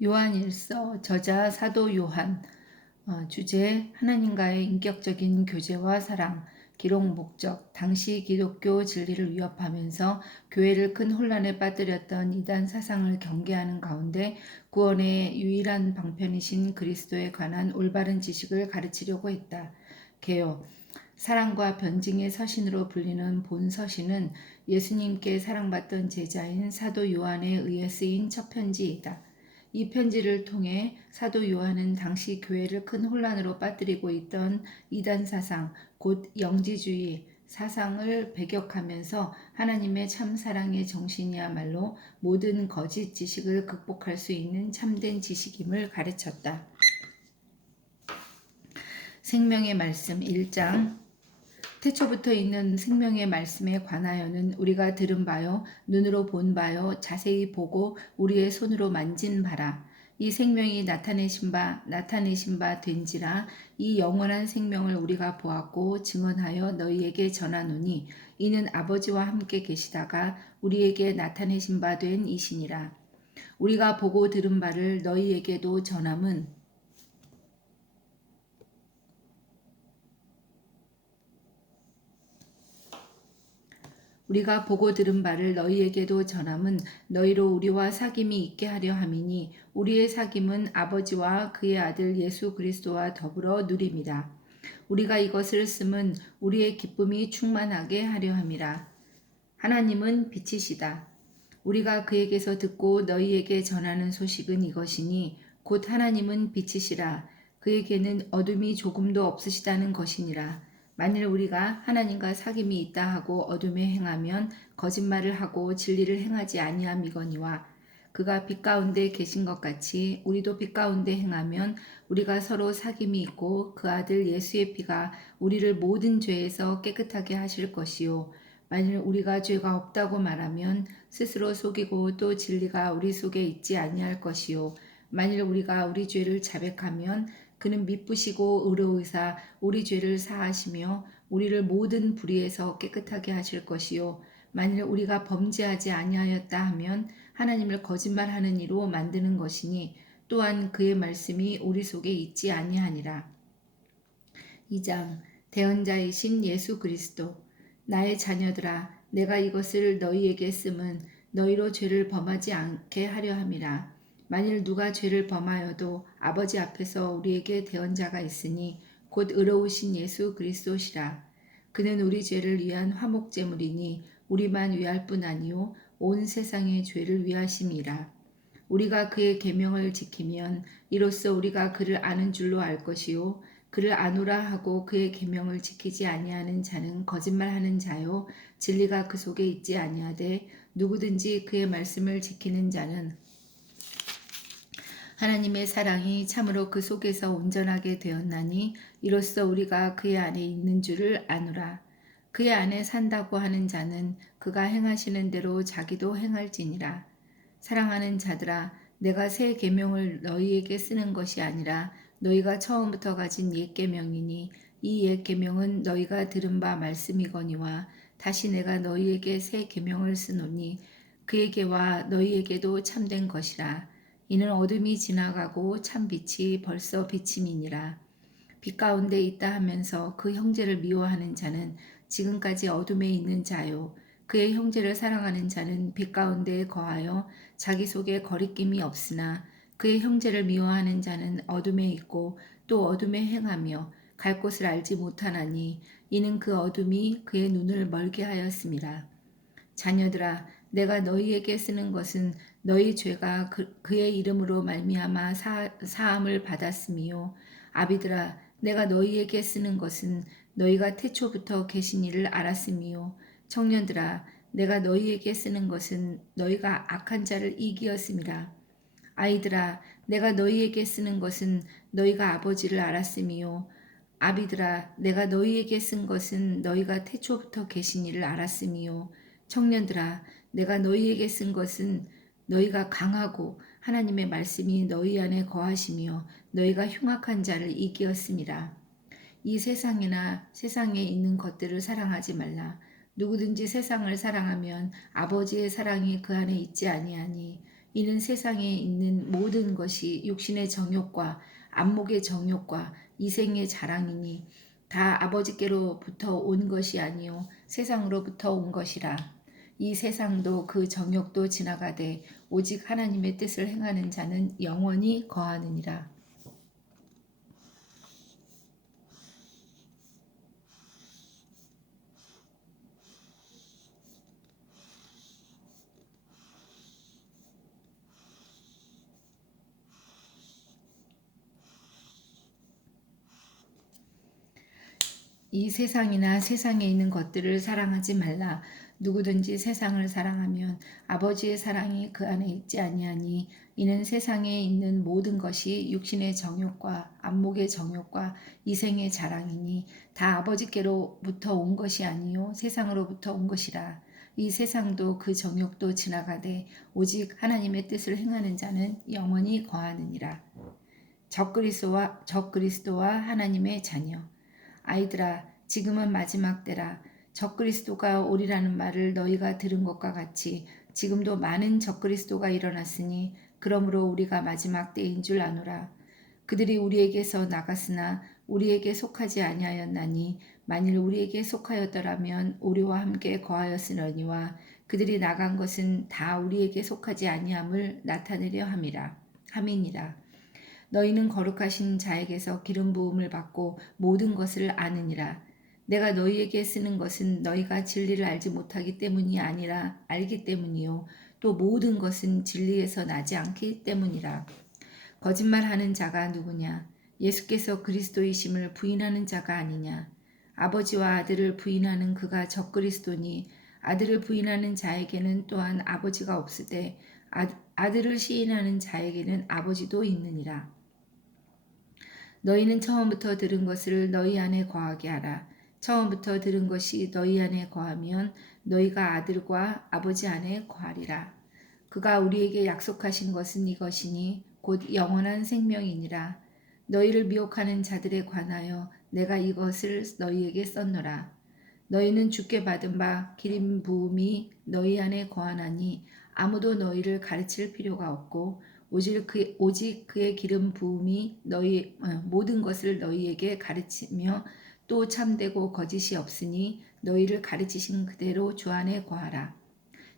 요한일서 저자 사도 요한. 주제 하나님과의 인격적인 교제와 사랑. 기록 목적 당시 기독교 진리를 위협하면서 교회를 큰 혼란에 빠뜨렸던 이단 사상을 경계하는 가운데 구원의 유일한 방편이신 그리스도에 관한 올바른 지식을 가르치려고 했다. 개요. 사랑과 변증의 서신으로 불리는 본 서신은 예수님께 사랑받던 제자인 사도 요한에 의해 쓰인 첫 편지이다. 이 편지를 통해 사도 요한은 당시 교회를 큰 혼란으로 빠뜨리고 있던 이단 사상, 곧 영지주의 사상을 배격하면서 하나님의 참 사랑의 정신이야말로 모든 거짓 지식을 극복할 수 있는 참된 지식임을 가르쳤다. 생명의 말씀 1장. 태초부터 있는 생명의 말씀에 관하여는 우리가 들은 바요, 눈으로 본 바요, 자세히 보고 우리의 손으로 만진 바라. 이 생명이 나타내신 바 된지라. 이 영원한 생명을 우리가 보았고 증언하여 너희에게 전하노니 이는 아버지와 함께 계시다가 우리에게 나타내신 바 된 이시니라. 우리가 보고 들은 바를 너희에게도 전함은 우리가 보고 들은 바를 너희에게도 전함은 너희로 우리와 사귐이 있게 하려 함이니 우리의 사귐은 아버지와 그의 아들 예수 그리스도와 더불어 누림이라. 우리가 이것을 쓰면 우리의 기쁨이 충만하게 하려 함이라. 하나님은 빛이시다. 우리가 그에게서 듣고 너희에게 전하는 소식은 이것이니 곧 하나님은 빛이시라. 그에게는 어둠이 조금도 없으시다는 것이니라. 만일 우리가 하나님과 사귐이 있다 하고 어둠에 행하면 거짓말을 하고 진리를 행하지 아니함이거니와 그가 빛 가운데 계신 것 같이 우리도 빛 가운데 행하면 우리가 서로 사귐이 있고 그 아들 예수의 피가 우리를 모든 죄에서 깨끗하게 하실 것이요. 만일 우리가 죄가 없다고 말하면 스스로 속이고 또 진리가 우리 속에 있지 아니할 것이요. 만일 우리가 우리 죄를 자백하면 그는 미쁘시고 의로우사 우리 죄를 사하시며 우리를 모든 불의에서 깨끗하게 하실 것이요. 만일 우리가 범죄하지 아니하였다 하면 하나님을 거짓말하는 이로 만드는 것이니 또한 그의 말씀이 우리 속에 있지 아니하니라. 2장. 대언자이신 예수 그리스도. 나의 자녀들아, 내가 이것을 너희에게 쓰면 너희로 죄를 범하지 않게 하려 함이라. 만일 누가 죄를 범하여도 아버지 앞에서 우리에게 대언자가 있으니 곧 의로우신 예수 그리스도시라. 그는 우리 죄를 위한 화목제물이니 우리만 위할 뿐 아니요 온 세상의 죄를 위하심이라. 우리가 그의 계명을 지키면 이로써 우리가 그를 아는 줄로 알 것이요 그를 아노라 하고 그의 계명을 지키지 아니하는 자는 거짓말하는 자요 진리가 그 속에 있지 아니하되 누구든지 그의 말씀을 지키는 자는 하나님의 사랑이 참으로 그 속에서 온전하게 되었나니 이로써 우리가 그의 안에 있는 줄을 아노라. 그의 안에 산다고 하는 자는 그가 행하시는 대로 자기도 행할지니라. 사랑하는 자들아, 내가 새 계명을 너희에게 쓰는 것이 아니라 너희가 처음부터 가진 옛 계명이니 이 옛 계명은 너희가 들은 바 말씀이거니와 다시 내가 너희에게 새 계명을 쓰노니 그에게와 너희에게도 참된 것이라. 이는 어둠이 지나가고 참 빛이 벌써 비침이니라. 빛 가운데 있다 하면서 그 형제를 미워하는 자는 지금까지 어둠에 있는 자요. 그의 형제를 사랑하는 자는 빛 가운데 거하여 자기 속에 거리낌이 없으나 그의 형제를 미워하는 자는 어둠에 있고 또 어둠에 행하며 갈 곳을 알지 못하나니 이는 그 어둠이 그의 눈을 멀게 하였음이라. 자녀들아, 내가 너희에게 쓰는 것은 너희 죄가 그의 이름으로 말미암아 사함을 받았음이요. 아비들아, 내가 너희에게 쓰는 것은 너희가 태초부터 계신 이를 알았음이요. 청년들아, 내가 너희에게 쓰는 것은 너희가 악한 자를 이기었음이라. 아이들아, 내가 너희에게 쓰는 것은 너희가 아버지를 알았음이요. 아비들아, 내가 너희에게 쓴 것은 너희가 태초부터 계신 이를 알았음이요. 청년들아, 내가 너희에게 쓴 것은 너희가 강하고 하나님의 말씀이 너희 안에 거하시며 너희가 흉악한 자를 이기었음이라. 이 세상이나 세상에 있는 것들을 사랑하지 말라. 누구든지 세상을 사랑하면 아버지의 사랑이 그 안에 있지 아니하니 이는 세상에 있는 모든 것이 육신의 정욕과 안목의 정욕과 이생의 자랑이니 다 아버지께로부터 온 것이 아니요 세상으로부터 온 것이라. 이 세상도 그 정욕도 지나가되 오직 하나님의 뜻을 행하는 자는 영원히 거하느니라. 이 세상이나 세상에 있는 것들을 사랑하지 말라. 누구든지 세상을 사랑하면 아버지의 사랑이 그 안에 있지 아니하니 이는 세상에 있는 모든 것이 육신의 정욕과 안목의 정욕과 이생의 자랑이니 다 아버지께로부터 온 것이 아니요 세상으로부터 온 것이라. 이 세상도 그 정욕도 지나가되 오직 하나님의 뜻을 행하는 자는 영원히 거하느니라. 적그리스도와 하나님의 자녀. 아이들아, 지금은 마지막 때라. 적그리스도가 오리라는 말을 너희가 들은 것과 같이 지금도 많은 적그리스도가 일어났으니 그러므로 우리가 마지막 때인 줄 아노라. 그들이 우리에게서 나갔으나 우리에게 속하지 아니하였나니 만일 우리에게 속하였더라면 우리와 함께 거하였으려니와 그들이 나간 것은 다 우리에게 속하지 아니함을 나타내려 함이니라. 너희는 거룩하신 자에게서 기름 부음을 받고 모든 것을 아느니라. 내가 너희에게 쓰는 것은 너희가 진리를 알지 못하기 때문이 아니라 알기 때문이요 또 모든 것은 진리에서 나지 않기 때문이라. 거짓말하는 자가 누구냐? 예수께서 그리스도이심을 부인하는 자가 아니냐? 아버지와 아들을 부인하는 그가 적그리스도니 아들을 부인하는 자에게는 또한 아버지가 없으되 아들을 시인하는 자에게는 아버지도 있느니라. 너희는 처음부터 들은 것을 너희 안에 거하게 하라. 처음부터 들은 것이 너희 안에 거하면 너희가 아들과 아버지 안에 거하리라. 그가 우리에게 약속하신 것은 이것이니 곧 영원한 생명이니라. 너희를 미혹하는 자들에 관하여 내가 이것을 너희에게 썼노라. 너희는 주께 받은 바 기름 부음이 너희 안에 거하나니 아무도 너희를 가르칠 필요가 없고 오직 그의 기름 부음이 모든 것을 너희에게 가르치며 또 참되고 거짓이 없으니 너희를 가르치신 그대로 주 안에 거하라.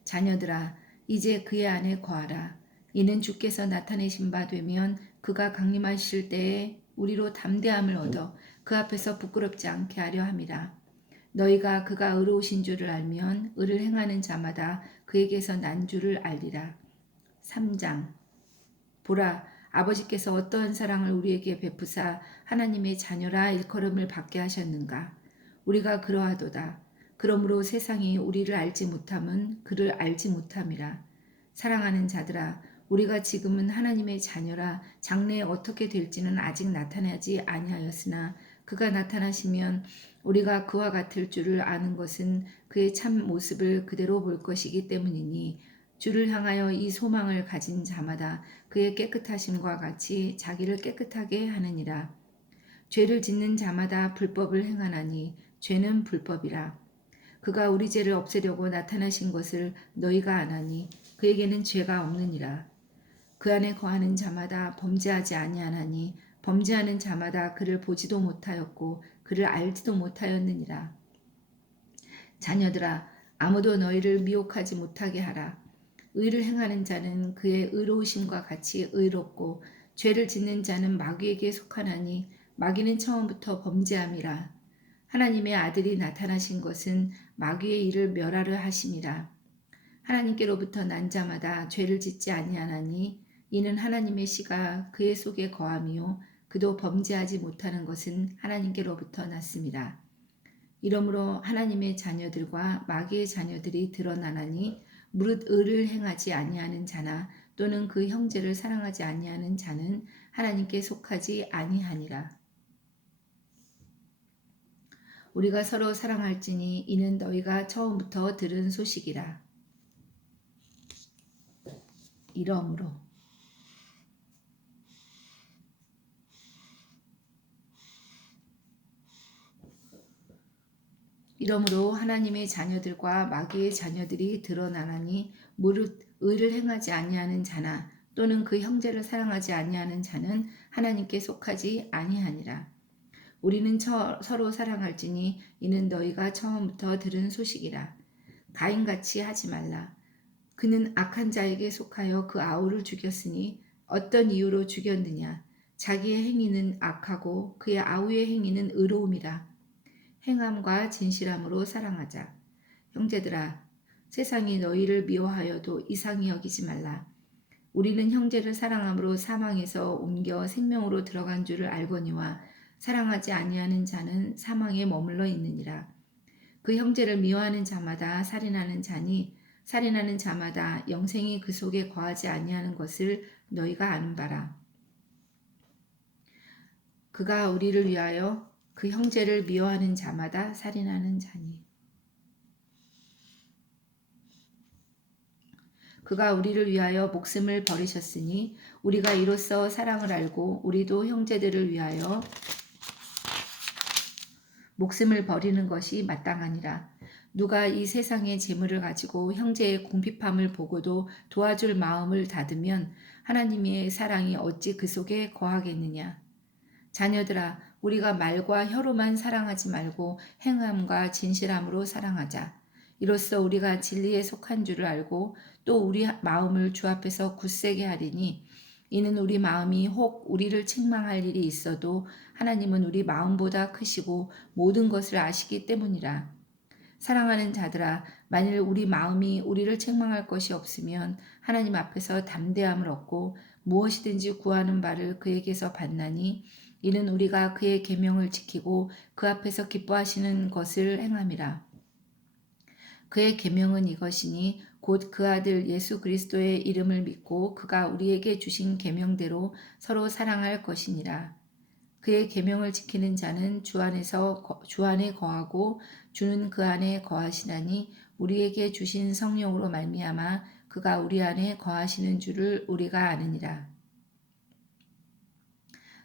자녀들아 이제 그의 안에 거하라. 이는 주께서 나타내신 바 되면 그가 강림하실 때에 우리로 담대함을 얻어 그 앞에서 부끄럽지 않게 하려 함이라. 너희가 그가 의로우신 줄을 알면 의를 행하는 자마다 그에게서 난 줄을 알리라. 3장 보라, 아버지께서 어떠한 사랑을 우리에게 베푸사 하나님의 자녀라 일컬음을 받게 하셨는가. 우리가 그러하도다. 그러므로 세상이 우리를 알지 못함은 그를 알지 못함이라. 사랑하는 자들아, 우리가 지금은 하나님의 자녀라 장래에 어떻게 될지는 아직 나타나지 아니하였으나 그가 나타나시면 우리가 그와 같을 줄을 아는 것은 그의 참 모습을 그대로 볼 것이기 때문이니 주를 향하여 이 소망을 가진 자마다 그의 깨끗하심과 같이 자기를 깨끗하게 하느니라. 죄를 짓는 자마다 불법을 행하나니 죄는 불법이라. 그가 우리 죄를 없애려고 나타나신 것을 너희가 아나니 그에게는 죄가 없느니라. 그 안에 거하는 자마다 범죄하지 아니하나니 범죄하는 자마다 그를 보지도 못하였고 그를 알지도 못하였느니라. 자녀들아, 아무도 너희를 미혹하지 못하게 하라. 의를 행하는 자는 그의 의로우심과 같이 의롭고 죄를 짓는 자는 마귀에게 속하나니 마귀는 처음부터 범죄함이라. 하나님의 아들이 나타나신 것은 마귀의 일을 멸하려 하심이라. 하나님께로부터 난 자마다 죄를 짓지 아니하나니 이는 하나님의 씨가 그의 속에 거함이요 그도 범죄하지 못하는 것은 하나님께로부터 났습니다. 이러므로 하나님의 자녀들과 마귀의 자녀들이 드러나나니 무릇 의를 행하지 아니하는 자나 또는 그 형제를 사랑하지 아니하는 자는 하나님께 속하지 아니하니라. 우리가 서로 사랑할지니 이는 너희가 처음부터 들은 소식이라. 이러므로 이러므로 하나님의 자녀들과 마귀의 자녀들이 드러나나니 무릇 의를 행하지 아니하는 자나 또는 그 형제를 사랑하지 아니하는 자는 하나님께 속하지 아니하니라. 우리는 서로 사랑할지니 이는 너희가 처음부터 들은 소식이라. 가인같이 하지 말라. 그는 악한 자에게 속하여 그 아우를 죽였으니 어떤 이유로 죽였느냐. 자기의 행위는 악하고 그의 아우의 행위는 의로움이라. 행함과 진실함으로 사랑하자. 형제들아, 세상이 너희를 미워하여도 이상히 여기지 말라. 우리는 형제를 사랑함으로 사망에서 옮겨 생명으로 들어간 줄을 알거니와 사랑하지 아니하는 자는 사망에 머물러 있느니라. 그 형제를 미워하는 자마다 살인하는 자니 살인하는 자마다 영생이 그 속에 거하지 아니하는 것을 너희가 아는 바라. 그가 우리를 위하여 그 형제를 미워하는 자마다 살인하는 자니 그가 우리를 위하여 목숨을 버리셨으니 우리가 이로써 사랑을 알고 우리도 형제들을 위하여 목숨을 버리는 것이 마땅하니라. 누가 이 세상의 재물을 가지고 형제의 궁핍함을 보고도 도와줄 마음을 닫으면 하나님의 사랑이 어찌 그 속에 거하겠느냐. 자녀들아, 우리가 말과 혀로만 사랑하지 말고 행함과 진실함으로 사랑하자. 이로써 우리가 진리에 속한 줄을 알고 또 우리 마음을 주 앞에서 굳세게 하리니 이는 우리 마음이 혹 우리를 책망할 일이 있어도 하나님은 우리 마음보다 크시고 모든 것을 아시기 때문이라. 사랑하는 자들아, 만일 우리 마음이 우리를 책망할 것이 없으면 하나님 앞에서 담대함을 얻고 무엇이든지 구하는 바를 그에게서 받나니 이는 우리가 그의 계명을 지키고 그 앞에서 기뻐하시는 것을 행함이라. 그의 계명은 이것이니 곧 그 아들 예수 그리스도의 이름을 믿고 그가 우리에게 주신 계명대로 서로 사랑할 것이니라. 그의 계명을 지키는 자는 주 안에 거하고 주는 그 안에 거하시나니 우리에게 주신 성령으로 말미암아 그가 우리 안에 거하시는 줄을 우리가 아느니라.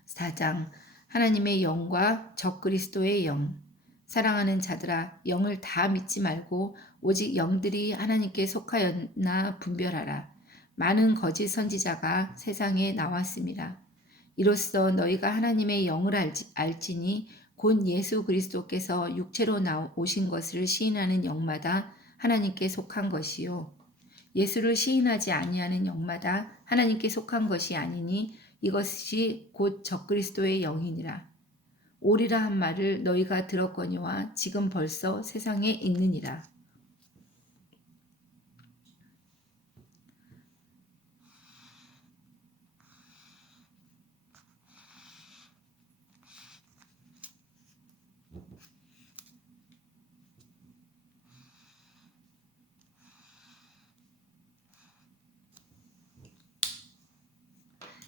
4장 하나님의 영과 적그리스도의 영. 사랑하는 자들아, 영을 다 믿지 말고 오직 영들이 하나님께 속하였나 분별하라. 많은 거짓 선지자가 세상에 나왔습니다. 이로써 너희가 하나님의 영을 알지니 곧 예수 그리스도께서 육체로 오신 것을 시인하는 영마다 하나님께 속한 것이요. 예수를 시인하지 아니하는 영마다 하나님께 속한 것이 아니니 이것이 곧 적그리스도의 영이니라. 오리라 한 말을 너희가 들었거니와 지금 벌써 세상에 있느니라.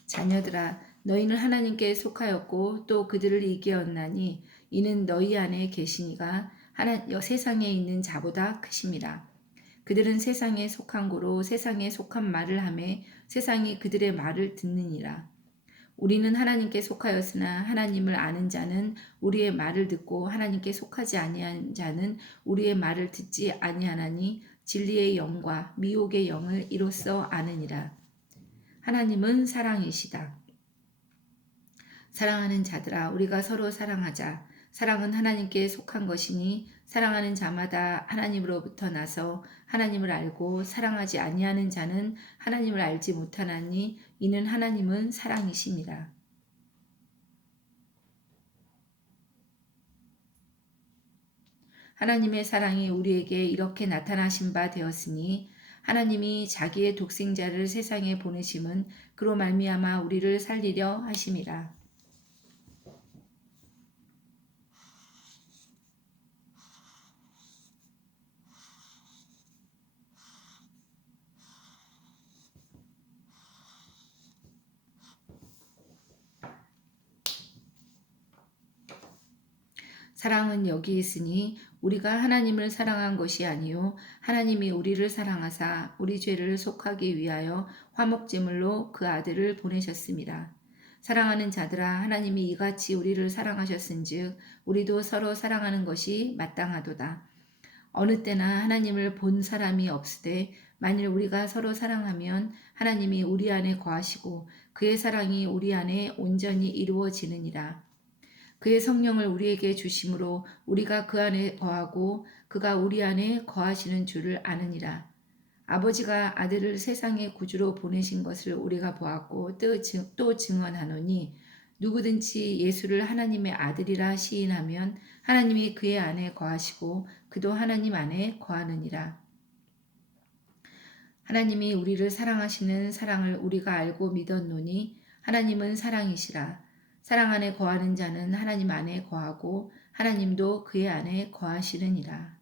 자녀들아, 너희는 하나님께 속하였고 또 그들을 이기었나니 이는 너희 안에 계시니가 세상에 있는 자보다 크심이라. 그들은 세상에 속한 고로 세상에 속한 말을 하매 세상이 그들의 말을 듣느니라. 우리는 하나님께 속하였으나 하나님을 아는 자는 우리의 말을 듣고 하나님께 속하지 아니한 자는 우리의 말을 듣지 아니하나니 진리의 영과 미혹의 영을 이로써 아느니라. 하나님은 사랑이시다. 사랑하는 자들아, 우리가 서로 사랑하자. 사랑은 하나님께 속한 것이니 사랑하는 자마다 하나님으로부터 나서 하나님을 알고 사랑하지 아니하는 자는 하나님을 알지 못하나니 이는 하나님은 사랑이심이라. 하나님의 사랑이 우리에게 이렇게 나타나신 바 되었으니 하나님이 자기의 독생자를 세상에 보내심은 그로 말미암아 우리를 살리려 하심이라. 사랑은 여기 있으니 우리가 하나님을 사랑한 것이 아니요 하나님이 우리를 사랑하사 우리 죄를 속하기 위하여 화목제물로 그 아들을 보내셨습니다. 사랑하는 자들아, 하나님이 이같이 우리를 사랑하셨은즉 우리도 서로 사랑하는 것이 마땅하도다. 어느 때나 하나님을 본 사람이 없으되 만일 우리가 서로 사랑하면 하나님이 우리 안에 거하시고 그의 사랑이 우리 안에 온전히 이루어지느니라. 그의 성령을 우리에게 주심으로 우리가 그 안에 거하고 그가 우리 안에 거하시는 줄을 아느니라. 아버지가 아들을 세상의 구주로 보내신 것을 우리가 보았고 또 증언하노니 누구든지 예수를 하나님의 아들이라 시인하면 하나님이 그의 안에 거하시고 그도 하나님 안에 거하느니라. 하나님이 우리를 사랑하시는 사랑을 우리가 알고 믿었노니 하나님은 사랑이시라. 사랑 안에 거하는 자는 하나님 안에 거하고 하나님도 그의 안에 거하시느니라.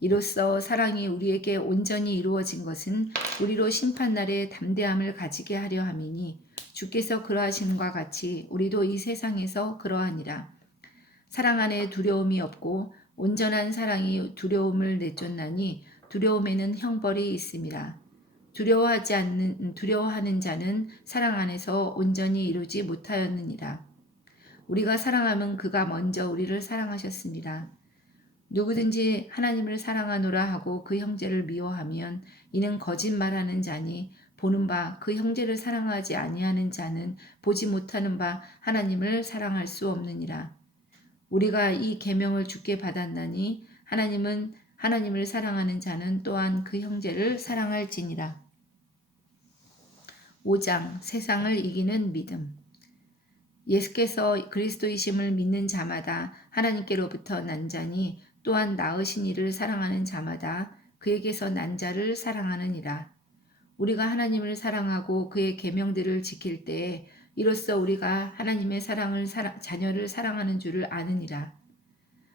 이로써 사랑이 우리에게 온전히 이루어진 것은 우리로 심판날에 담대함을 가지게 하려 함이니 주께서 그러하심과 같이 우리도 이 세상에서 그러하니라. 사랑 안에 두려움이 없고 온전한 사랑이 두려움을 내쫓나니 두려움에는 형벌이 있음이라. 두려워하는 자는 사랑 안에서 온전히 이루지 못하였느니라. 우리가 사랑하면 그가 먼저 우리를 사랑하셨습니다. 누구든지 하나님을 사랑하노라 하고 그 형제를 미워하면 이는 거짓말하는 자니 보는 바 그 형제를 사랑하지 아니하는 자는 보지 못하는 바 하나님을 사랑할 수 없느니라. 우리가 이 계명을 주께 받았나니 하나님을 사랑하는 자는 또한 그 형제를 사랑할지니라. 5장 세상을 이기는 믿음. 예수께서 그리스도이심을 믿는 자마다 하나님께로부터 난 자니 또한 낳으신 이를 사랑하는 자마다 그에게서 난 자를 사랑하느니라. 우리가 하나님을 사랑하고 그의 계명들을 지킬 때에 이로써 우리가 하나님의 자녀를 사랑하는 줄을 아느니라.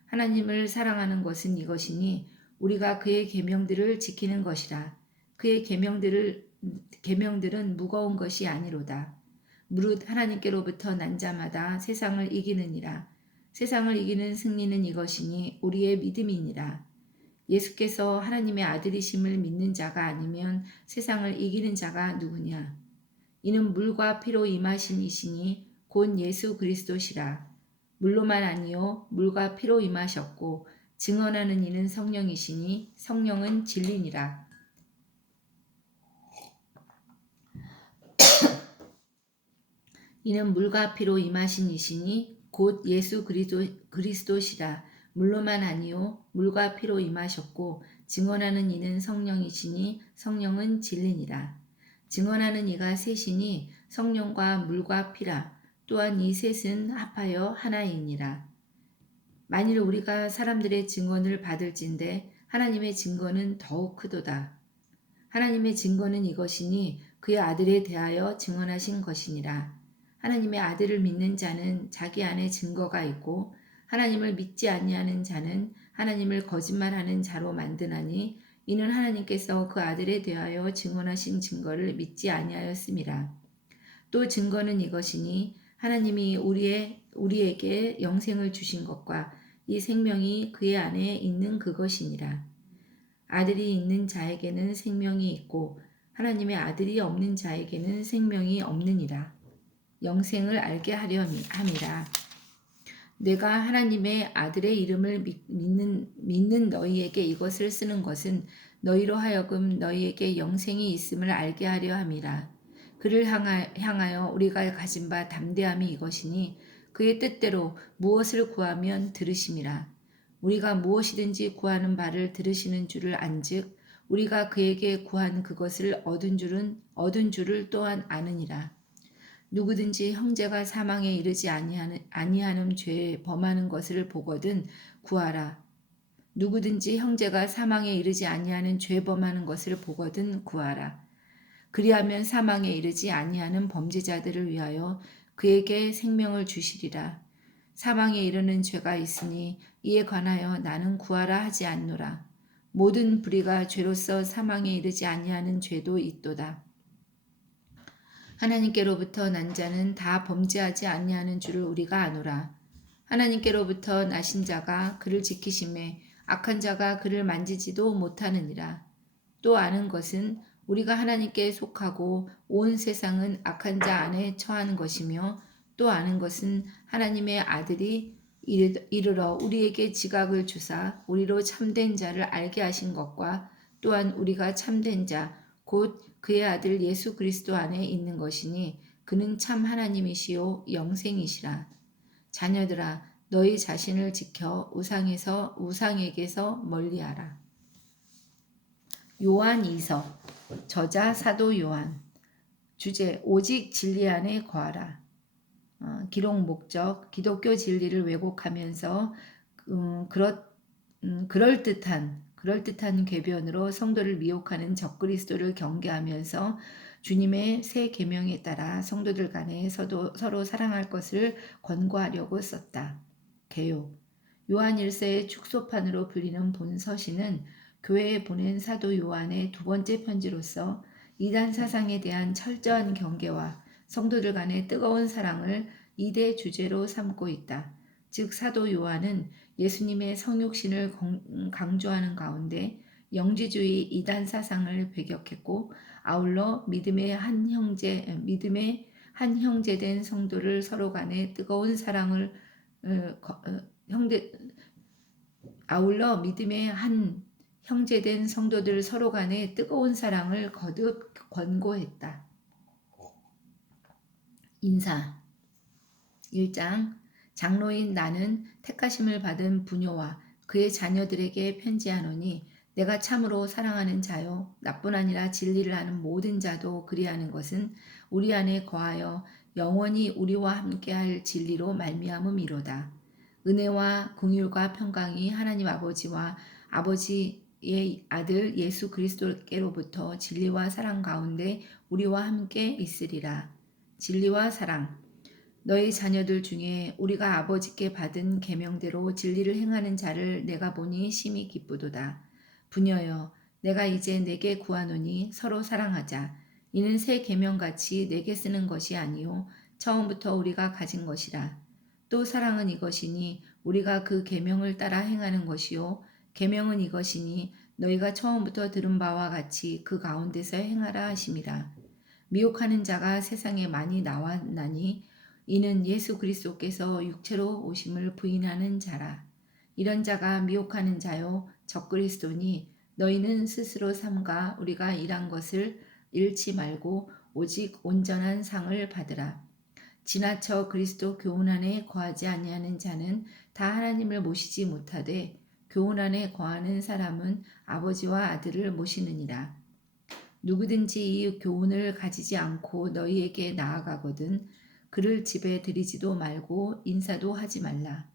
하나님을 사랑하는 것은 이것이니 우리가 그의 계명들을 지키는 것이라. 그의 계명들은 무거운 것이 아니로다. 무릇 하나님께로부터 난 자마다 세상을 이기느니라. 세상을 이기는 승리는 이것이니 우리의 믿음이니라. 예수께서 하나님의 아들이심을 믿는 자가 아니면 세상을 이기는 자가 누구냐? 이는 물과 피로 임하신 이시니 곧 예수 그리스도시라. 물로만 아니요 물과 피로 임하셨고 증언하는 이는 성령이시니 성령은 진리니라. 이는 물과 피로 임하신 이시니 곧 예수 그리스도시라. 물로만 아니요 물과 피로 임하셨고 증언하는 이는 성령이시니 성령은 진리니라. 증언하는 이가 셋이니 성령과 물과 피라. 또한 이 셋은 합하여 하나이니라. 만일 우리가 사람들의 증언을 받을진대 하나님의 증거는 더욱 크도다. 하나님의 증거는 이것이니 그의 아들에 대하여 증언하신 것이니라. 하나님의 아들을 믿는 자는 자기 안에 증거가 있고 하나님을 믿지 아니하는 자는 하나님을 거짓말하는 자로 만드나니 이는 하나님께서 그 아들에 대하여 증언하신 증거를 믿지 아니하였음이라. 또 증거는 이것이니 하나님이 우리에게 영생을 주신 것과 이 생명이 그의 안에 있는 그것이니라. 아들이 있는 자에게는 생명이 있고 하나님의 아들이 없는 자에게는 생명이 없느니라. 영생을 알게 하려 함이라. 내가 하나님의 아들의 이름을 믿는 너희에게 이것을 쓰는 것은 너희로 하여금 너희에게 영생이 있음을 알게 하려 함이라. 그를 향하여 우리가 가진 바 담대함이 이것이니 그의 뜻대로 무엇을 구하면 들으심이라. 우리가 무엇이든지 구하는 바를 들으시는 줄을 안즉 우리가 그에게 구한 그것을 얻은 줄을 또한 아느니라. 누구든지 형제가 사망에 이르지 아니하는 죄에 범하는 것을 보거든 구하라. 누구든지 형제가 사망에 이르지 아니하는 죄 범하는 것을 보거든 구하라. 그리하면 사망에 이르지 아니하는 범죄자들을 위하여 그에게 생명을 주시리라. 사망에 이르는 죄가 있으니 이에 관하여 나는 구하라 하지 않노라. 모든 불의가 죄로서 사망에 이르지 아니하는 죄도 있도다. 하나님께로부터 난 자는 다 범죄하지 아니하는 줄을 우리가 아노라. 하나님께로부터 나신 자가 그를 지키심에 악한 자가 그를 만지지도 못하느니라. 또 아는 것은 우리가 하나님께 속하고 온 세상은 악한 자 안에 처한 것이며, 또 아는 것은 하나님의 아들이 이르러 우리에게 지각을 주사 우리로 참된 자를 알게 하신 것과, 또한 우리가 참된 자 곧 그의 아들 예수 그리스도 안에 있는 것이니 그는 참 하나님이시요 영생이시라. 자녀들아, 너희 자신을 지켜 우상에게서 멀리하라. 요한 2서. 저자 사도 요한. 주제 오직 진리 안에 거하라. 기록 목적 기독교 진리를 왜곡하면서 그럴듯한 궤변으로 성도를 미혹하는 적그리스도를 경계하면서 주님의 새 계명에 따라 성도들 간에 서로 사랑할 것을 권고하려고 썼다. 개요. 요한 1세의 축소판으로 불리는 본서신은 교회에 보낸 사도 요한의 두 번째 편지로서 이단 사상에 대한 철저한 경계와 성도들 간의 뜨거운 사랑을 2대 주제로 삼고 있다. 즉 사도 요한은 예수님의 성육신을 강조하는 가운데 영지주의 이단 사상을 배격했고, 아울러 믿음의 한 형제된 성도를 서로 간에 뜨거운 사랑을 아울러 믿음의 한 형제된 성도들 서로 간에 뜨거운 사랑을 거듭 권고했다. 인사 1장. 장로인 나는 택하심을 받은 부녀와 그의 자녀들에게 편지하노니, 내가 참으로 사랑하는 자요 나뿐 아니라 진리를 하는 모든 자도 그리하는 것은 우리 안에 거하여 영원히 우리와 함께할 진리로 말미암음이로다. 은혜와 긍휼과 평강이 하나님 아버지와 아버지의 아들 예수 그리스도께로부터 진리와 사랑 가운데 우리와 함께 있으리라. 진리와 사랑. 너희 자녀들 중에 우리가 아버지께 받은 계명대로 진리를 행하는 자를 내가 보니 심히 기쁘도다. 부녀여, 내가 이제 내게 구하노니 서로 사랑하자. 이는 새 계명같이 내게 쓰는 것이 아니요 처음부터 우리가 가진 것이라. 또 사랑은 이것이니 우리가 그 계명을 따라 행하는 것이요 계명은 이것이니 너희가 처음부터 들은 바와 같이 그 가운데서 행하라 하심이라. 미혹하는 자가 세상에 많이 나왔나니 이는 예수 그리스도께서 육체로 오심을 부인하는 자라. 이런 자가 미혹하는 자요 적그리스도니, 너희는 스스로 삼가 우리가 일한 것을 잃지 말고 오직 온전한 상을 받으라. 지나쳐 그리스도 교훈 안에 거하지 아니하는 자는 다 하나님을 모시지 못하되, 교훈 안에 거하는 사람은 아버지와 아들을 모시느니라. 누구든지 이 교훈을 가지지 않고 너희에게 나아가거든 그를 집에 들이지도 말고 인사도 하지 말라.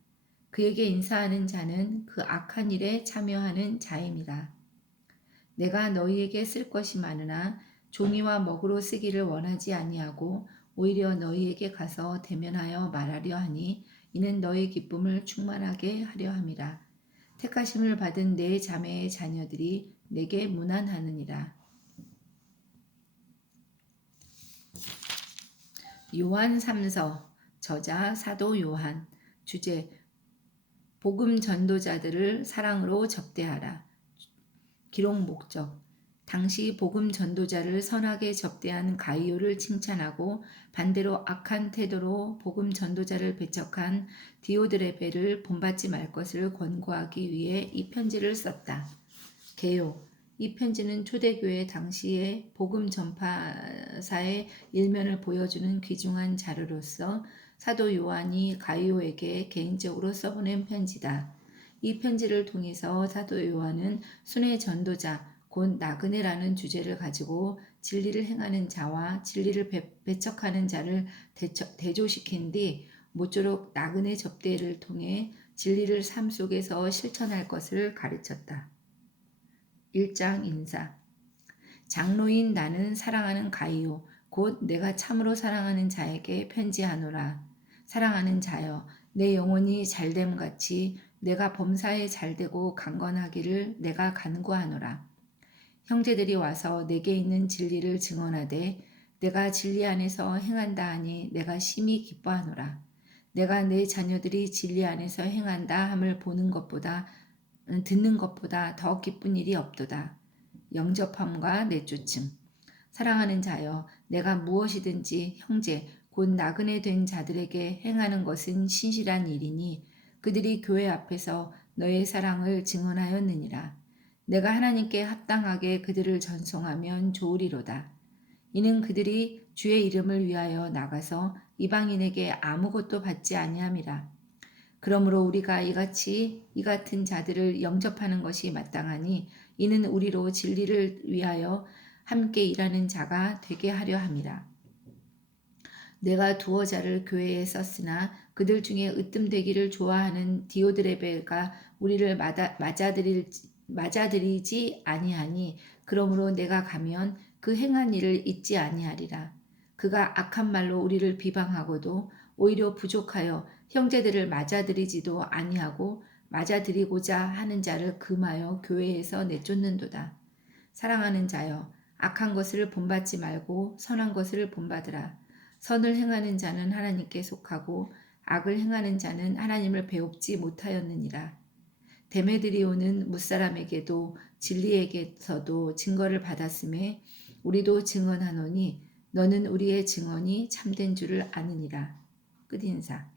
그에게 인사하는 자는 그 악한 일에 참여하는 자임이라. 내가 너희에게 쓸 것이 많으나 종이와 먹으로 쓰기를 원하지 아니하고 오히려 너희에게 가서 대면하여 말하려 하니, 이는 너희 기쁨을 충만하게 하려 함이라. 택하심을 받은 내 자매의 자녀들이 내게 문안하느니라. 요한 3서. 저자 사도 요한. 주제 복음 전도자들을 사랑으로 접대하라. 기록 목적 당시 복음 전도자를 선하게 접대한 가이오를 칭찬하고, 반대로 악한 태도로 복음 전도자를 배척한 디오드레베를 본받지 말 것을 권고하기 위해 이 편지를 썼다. 개요. 이 편지는 초대교회 당시의 복음 전파사의 일면을 보여주는 귀중한 자료로서 사도 요한이 가이오에게 개인적으로 써보낸 편지다. 이 편지를 통해서 사도 요한은 순회 전도자 곧 나그네라는 주제를 가지고 진리를 행하는 자와 진리를 배척하는 자를 대조시킨 뒤 모쪼록 나그네 접대를 통해 진리를 삶 속에서 실천할 것을 가르쳤다. 1장 인사. 장로인 나는 사랑하는 가이오 곧 내가 참으로 사랑하는 자에게 편지하노라. 사랑하는 자여, 내 영혼이 잘됨 같이 내가 범사에 잘되고 강건하기를 내가 간구하노라. 형제들이 와서 내게 있는 진리를 증언하되 내가 진리 안에서 행한다 하니 내가 심히 기뻐하노라. 내가 내 자녀들이 진리 안에서 행한다 함을 보는 것보다 듣는 것보다 더 기쁜 일이 없도다. 영접함과 내쫓음. 사랑하는 자여, 내가 무엇이든지 형제 곧 나그네 된 자들에게 행하는 것은 신실한 일이니 그들이 교회 앞에서 너의 사랑을 증언하였느니라. 내가 하나님께 합당하게 그들을 전송하면 좋으리로다. 이는 그들이 주의 이름을 위하여 나가서 이방인에게 아무것도 받지 아니함이라. 그러므로 우리가 이 같은 자들을 영접하는 것이 마땅하니 이는 우리로 진리를 위하여 함께 일하는 자가 되게 하려 함이라. 내가 두어 자를 교회에 썼으나 그들 중에 으뜸되기를 좋아하는 디오드레베가 우리를 맞아들이지 아니하니 그러므로 내가 가면 그 행한 일을 잊지 아니하리라. 그가 악한 말로 우리를 비방하고도 오히려 부족하여 형제들을 맞아들이지도 아니하고 맞아들이고자 하는 자를 금하여 교회에서 내쫓는도다. 사랑하는 자여, 악한 것을 본받지 말고 선한 것을 본받으라. 선을 행하는 자는 하나님께 속하고 악을 행하는 자는 하나님을 배웁지 못하였느니라. 데메드리오는 무사람에게도 진리에게서도 증거를 받았음에 우리도 증언하노니 너는 우리의 증언이 참된 줄을 아느니라. 끝인사.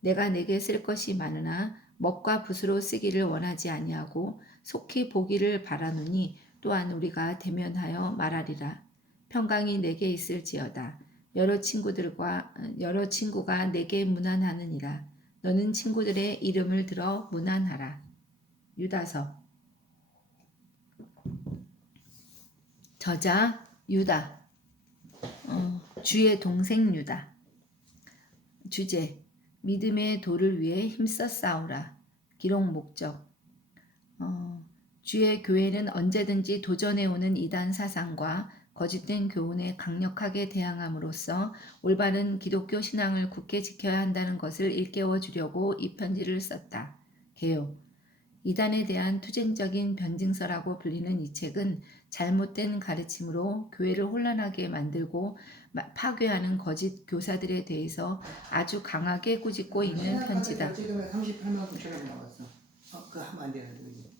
내가 내게 쓸 것이 많으나 먹과 붓으로 쓰기를 원하지 아니하고 속히 보기를 바라노니 또한 우리가 대면하여 말하리라. 평강이 내게 있을지어다. 여러 친구가 내게 문안하느니라. 너는 친구들의 이름을 들어 문안하라. 유다서. 저자 유다. 주의 동생 유다. 주제 믿음의 도를 위해 힘써 싸우라. 기록 목적 주의 교회는 언제든지 도전해오는 이단 사상과 거짓된 교훈에 강력하게 대항함으로써 올바른 기독교 신앙을 굳게 지켜야 한다는 것을 일깨워 주려고 이 편지를 썼다. 개요. 이단에 대한 투쟁적인 변증서라고 불리는 이 책은 잘못된 가르침으로 교회를 혼란하게 만들고 파괴하는 거짓 교사들에 대해서 아주 강하게 꾸짖고 있는 편지다. 지금 38만 9천 원 나왔어. 그거 하면 안 되는데.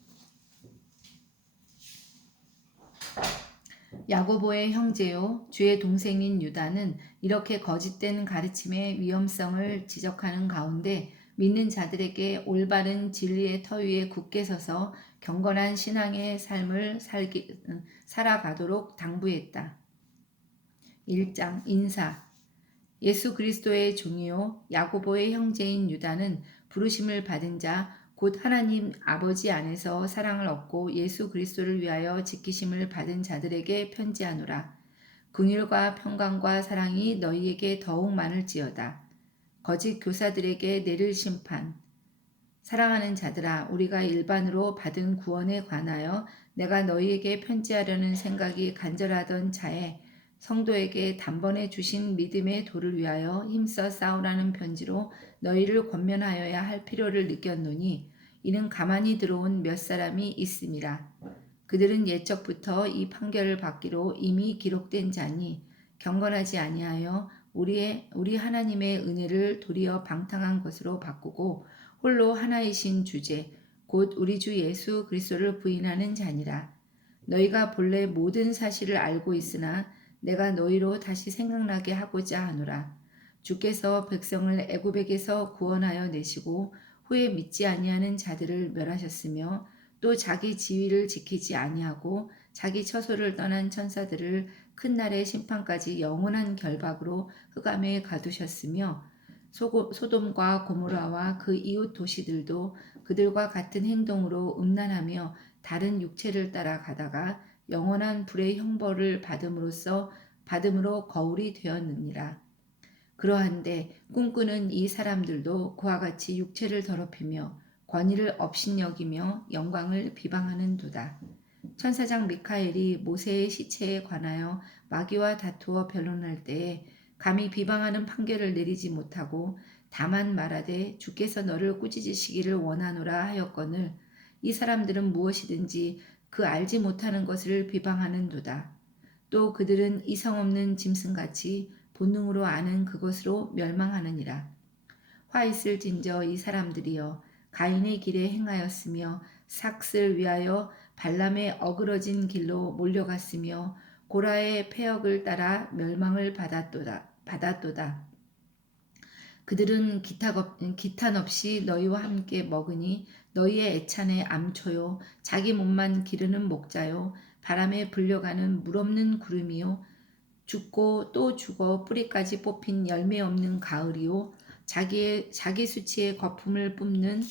야고보의 형제요 주의 동생인 유다는 이렇게 거짓된 가르침의 위험성을 지적하는 가운데 믿는 자들에게 올바른 진리의 터 위에 굳게 서서 경건한 신앙의 삶을 살아가도록 당부했다. 1장 인사. 예수 그리스도의 종이요 야고보의 형제인 유다는 부르심을 받은 자 곧 하나님 아버지 안에서 사랑을 얻고 예수 그리스도를 위하여 지키심을 받은 자들에게 편지하노라. 긍휼과 평강과 사랑이 너희에게 더욱 많을지어다. 거짓 교사들에게 내릴 심판. 사랑하는 자들아, 우리가 일반으로 받은 구원에 관하여 내가 너희에게 편지하려는 생각이 간절하던 차에 성도에게 단번에 주신 믿음의 도를 위하여 힘써 싸우라는 편지로 너희를 권면하여야 할 필요를 느꼈노니 이는 가만히 들어온 몇 사람이 있음이라. 그들은 옛적부터 이 판결을 받기로 이미 기록된 자니 경건하지 아니하여 우리 하나님의 은혜를 도리어 방탕한 것으로 바꾸고 홀로 하나이신 주제 곧 우리 주 예수 그리스도를 부인하는 자니라. 너희가 본래 모든 사실을 알고 있으나 내가 너희로 다시 생각나게 하고자 하노라. 주께서 백성을 애굽에게서 구원하여 내시고 후에 믿지 아니하는 자들을 멸하셨으며 또 자기 지위를 지키지 아니하고 자기 처소를 떠난 천사들을 큰 날의 심판까지 영원한 결박으로 흑암에 가두셨으며 소돔과 고모라와 그 이웃 도시들도 그들과 같은 행동으로 음란하며 다른 육체를 따라 가다가 영원한 불의 형벌을 받음으로 거울이 되었느니라. 그러한데 꿈꾸는 이 사람들도 그와 같이 육체를 더럽히며 권위를 업신여기며 영광을 비방하는도다. 천사장 미카엘이 모세의 시체에 관하여 마귀와 다투어 변론할 때에 감히 비방하는 판결을 내리지 못하고 다만 말하되 주께서 너를 꾸짖으시기를 원하노라 하였거늘 이 사람들은 무엇이든지 그 알지 못하는 것을 비방하는도다. 또 그들은 이성 없는 짐승같이 본능으로 아는 그것으로 멸망하느니라. 화 있을진저 이 사람들이여 가인의 길에 행하였으며 삭슬 위하여 발람의 어그러진 길로 몰려갔으며 고라의 패역을 따라 멸망을 받았도다. 그들은 기탄 없이 너희와 함께 먹으니 너희의 애찬의 암초요 자기 몸만 기르는 목자요 바람에 불려가는 물없는 구름이요 죽고 또 죽어 뿌리까지 뽑힌 열매 없는 가을이요 자기 수치의 거품을 뿜는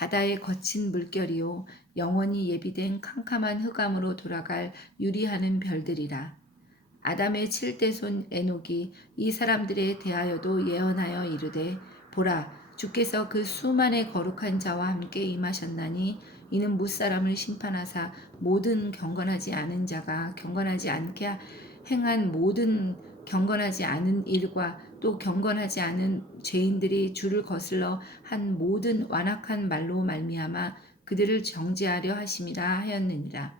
바다의 거친 물결이요 영원히 예비된 캄캄한 흑암으로 돌아갈 유리하는 별들이라. 아담의 7대 손 에녹이 이 사람들에 대하여도 예언하여 이르되 보라 주께서 그 수만의 거룩한 자와 함께 임하셨나니 이는 무사람을 심판하사 모든 경건하지 않은 자가 경건하지 않게 행한 모든 경건하지 않은 일과 또 경건하지 않은 죄인들이 주를 거슬러 한 모든 완악한 말로 말미암아 그들을 정죄하려 하심이라 하였느니라.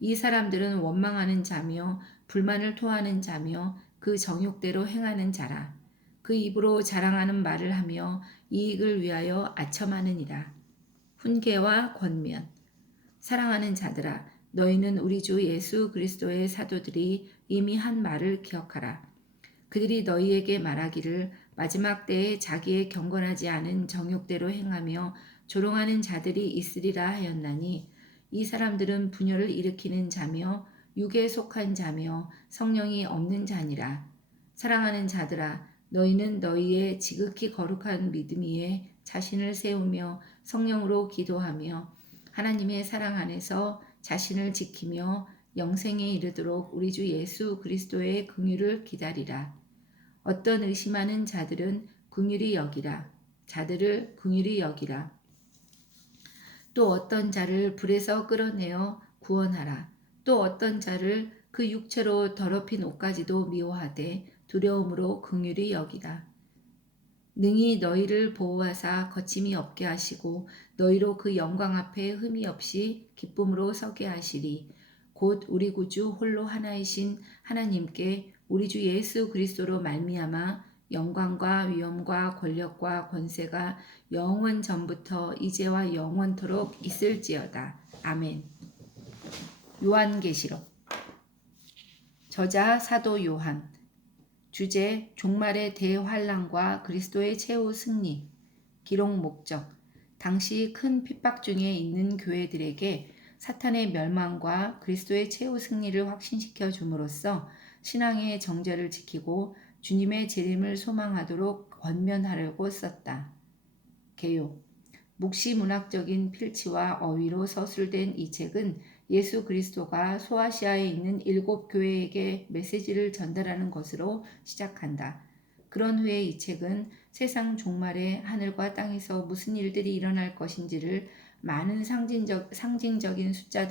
이 사람들은 원망하는 자며 불만을 토하는 자며 그 정욕대로 행하는 자라. 그 입으로 자랑하는 말을 하며 이익을 위하여 아첨하느니라. 훈계와 권면. 사랑하는 자들아, 너희는 우리 주 예수 그리스도의 사도들이 이미 한 말을 기억하라. 그들이 너희에게 말하기를 마지막 때에 자기의 경건하지 않은 정욕대로 행하며 조롱하는 자들이 있으리라 하였나니 이 사람들은 분열을 일으키는 자며 육에 속한 자며 성령이 없는 자니라. 사랑하는 자들아 너희는 너희의 지극히 거룩한 믿음 위에 자신을 세우며 성령으로 기도하며 하나님의 사랑 안에서 자신을 지키며 영생에 이르도록 우리 주 예수 그리스도의 긍휼을 기다리라. 어떤 의심하는 자들을 긍휼히 여기라. 또 어떤 자를 불에서 끌어내어 구원하라. 또 어떤 자를 그 육체로 더럽힌 옷까지도 미워하되 두려움으로 긍휼히 여기라. 능히 너희를 보호하사 거침이 없게 하시고 너희로 그 영광 앞에 흠이 없이 기쁨으로 서게 하시리. 곧 우리 구주 홀로 하나이신 하나님께 우리 주 예수 그리스도로 말미암아 영광과 위엄과 권력과 권세가 영원 전부터 이제와 영원토록 있을지어다. 아멘. 요한계시록. 저자 사도 요한. 주제 종말의 대환란과 그리스도의 최후 승리. 기록 목적. 당시 큰 핍박 중에 있는 교회들에게 사탄의 멸망과 그리스도의 최후 승리를 확신시켜 줌으로써 신앙의 정절을 지키고 주님의 재림을 소망하도록 권면하려고 썼다. 개요. 묵시문학적인 필치와 어휘로 서술된 이 책은 예수 그리스도가 소아시아에 있는 7 교회에게 메시지를 전달하는 것으로 시작한다. 그런 후에 이 책은 세상 종말에 하늘과 땅에서 무슨 일들이 일어날 것인지를 많은 상징적인 숫자들과